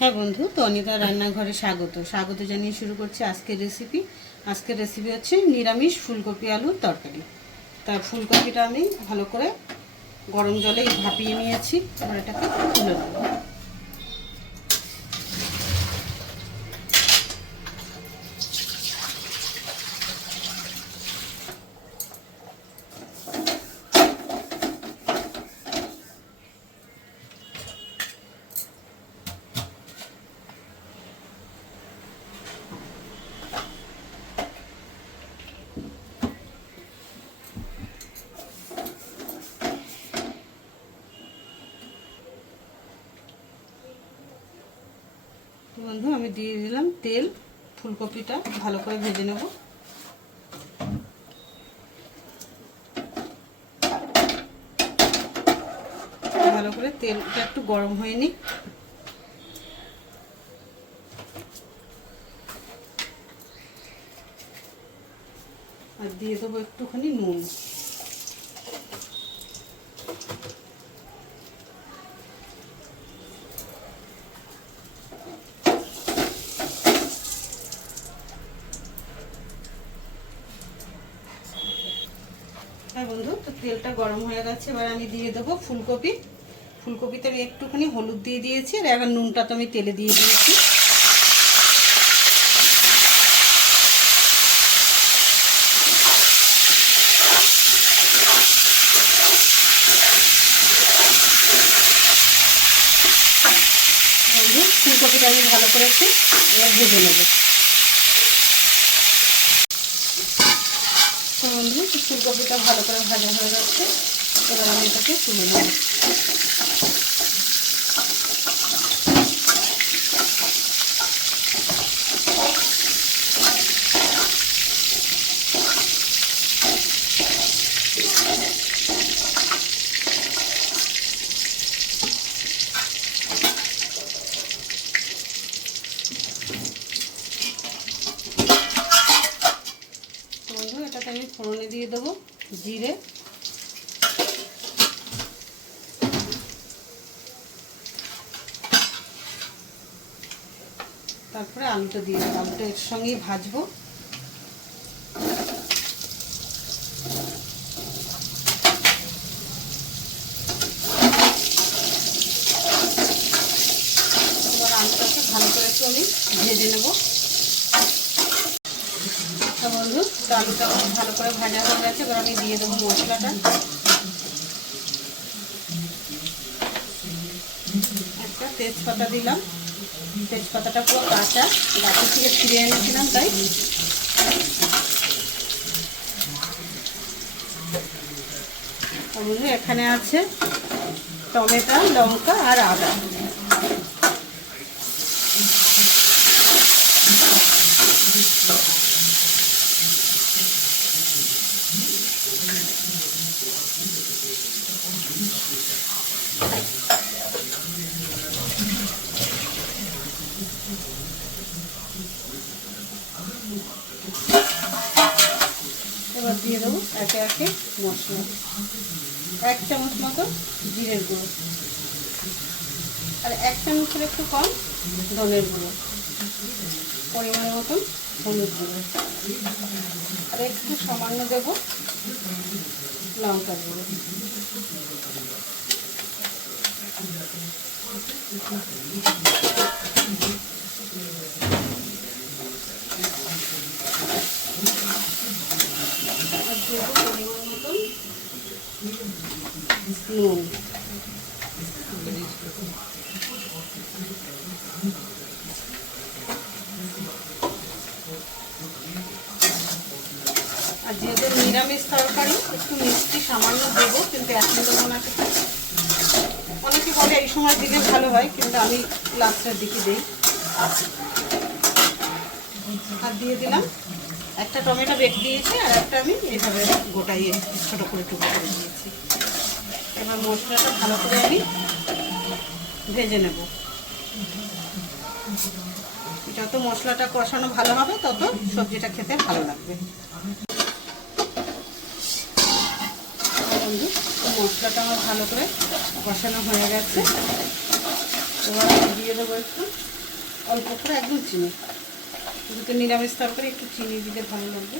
হ্যাঁ বন্ধু, তো অনিতা রান্নাঘরে স্বাগত জানিয়ে শুরু করছি আজকের রেসিপি হচ্ছে নিরামিষ ফুলকপি আলুর তরকারি। তার ফুলকপিটা আমি ভালো করে গরম জলে ভাপিয়ে নিয়েছি। এবার এটাকে তুলে নেব। বন্ধু, আমি দিয়ে দিলাম তেল। ফুলকপিটা ভালো করে ভেজে নেব। ভালো করে তেলটা একটু গরম হয়ে নি। আর দিয়ে দেবো একটুখানি নুন। হ্যাঁ বন্ধু, তো তেলটা গরম হয়ে গেছে। এবার আমি দিয়ে দেবো ফুলকপিতে আমি একটুখানি হলুদ দিয়ে দিয়েছি, আর এবার নুনটা তো আমি তেলে দিয়ে দিয়েছি। বন্ধু, ফুলকপিটা আমি ভালো করে একটু এবার ভেজে নেব। তো বন্ধু, ফুলকপিটা ভালো করে ভাজা হয়ে যাচ্ছে। এবার আমি এটাকে তুলে নেব। এটাকে আমি ফোড়নে দিয়ে দেবো জিরে, তারপরে আলুটা দিয়ে দেবো। আলুটা এর সঙ্গেই ভাজবো। এবার আলুটাকে ভালো করে একটু আমি ভেজে নেবো। বন্ধু, আলুটা আমার ভালো করে ভাজা হয়ে গেছে। এবার আমি দিয়ে দেবো মশলাটা। একটা তেজপাতা দিলাম। তেজপাতাটা পুরো কাঁচা, গাছের থেকে ছিঁড়ে এনেছিলাম তাই। বন্ধু, এখানে আছে টমেটো, লঙ্কা আর আদা। এবার দিয়ে দেবো একে একে মশলা। 1 চামচ মতো জিরের গুঁড়ো, আর 1 চামচের একটু কম ধনের গুঁড়ো, পরিমাণ মতন হলুদ গুঁড়ো, আর একটু সামান্য দেবো লঙ্কার গুঁড়ো। আর দেবো পরিমাণ মতন নুন। আর যেহেতু নিরামিষ তরকারি, একটু মিষ্টি সামান্য দেবো, কিন্তু এখন দেবো না। অনেকে বলে এই সময় দিলে ভালো হয়, কিন্তু আমি লাস্টের দিকে দিই। আর দিয়ে দিলাম একটা টমেটো বেটে দিয়েছি, আর একটা আমি এইভাবে গোটাইয়ে ছোটো করে টুকরো করে দিয়েছি। এবার মশলাটা ভালো করে আমি ভেজে নেব। যত মশলাটা কষানো ভালো হবে, তত সবজিটা খেতে ভালো লাগবে। বন্ধু, মশলাটা আমার ভালো করে কষানো হয়ে গেছে। এবার দিয়ে দেবো একটু অল্প করে একদম চিনি, যেহেতু নিরামিষ তরকারি একটু চিনি দিলে ভালো লাগবে।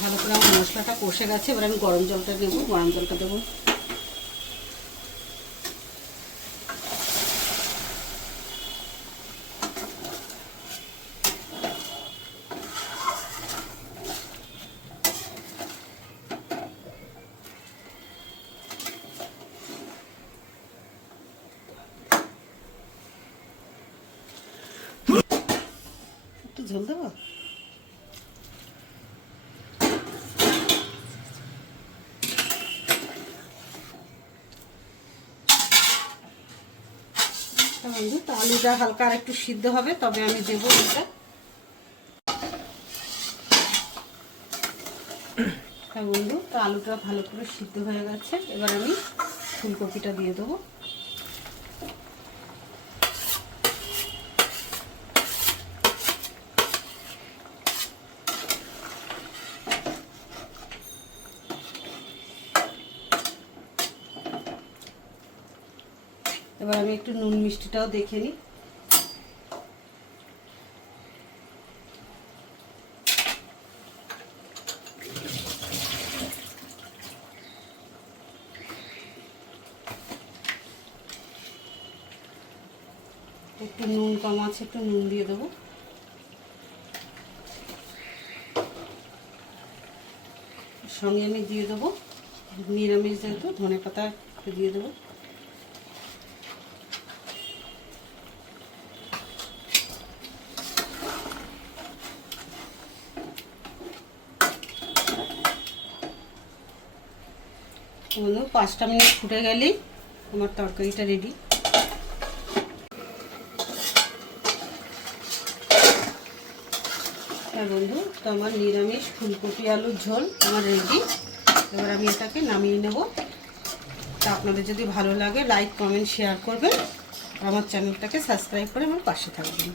ভালো করে আমার মশলাটা কষে গেছে, এবার আমি গরম জলটা দেবো, গরম জলটা দেবো। একটু ঝোল দেবো। বন্ধু তো আলুটা হালকা আর একটু সিদ্ধ হবে, তবে আমি দেবো এটা। হ্যাঁ বন্ধু, তো আলুটা ভালো করে সিদ্ধ হয়ে গেছে, এবার আমি ফুলকপিটা দিয়ে দেবো। এবার আমি একটু নুন মিষ্টিটাও দেখে নিই। একটু নুন কম আছে, একটু নুন দিয়ে দেবো। সঙ্গে আমি দিয়ে দেবো নিরামিষ যেহেতু ধনেপাতা একটু দিয়ে দেবো। বন্ধু 5টা মিনিট ফুটে গেলেই আমার তরকারিটা রেডি। হ্যাঁ বন্ধু, তো আমার নিরামিষ ফুলকপি আলুর ঝোল আমার রেডি। এবার আমি এটাকে নামিয়ে নেব। তা আপনাদের যদি ভালো লাগে লাইক কমেন্ট শেয়ার করবেন, আমার চ্যানেলটাকে সাবস্ক্রাইব করে আমার পাশে থাকবেন।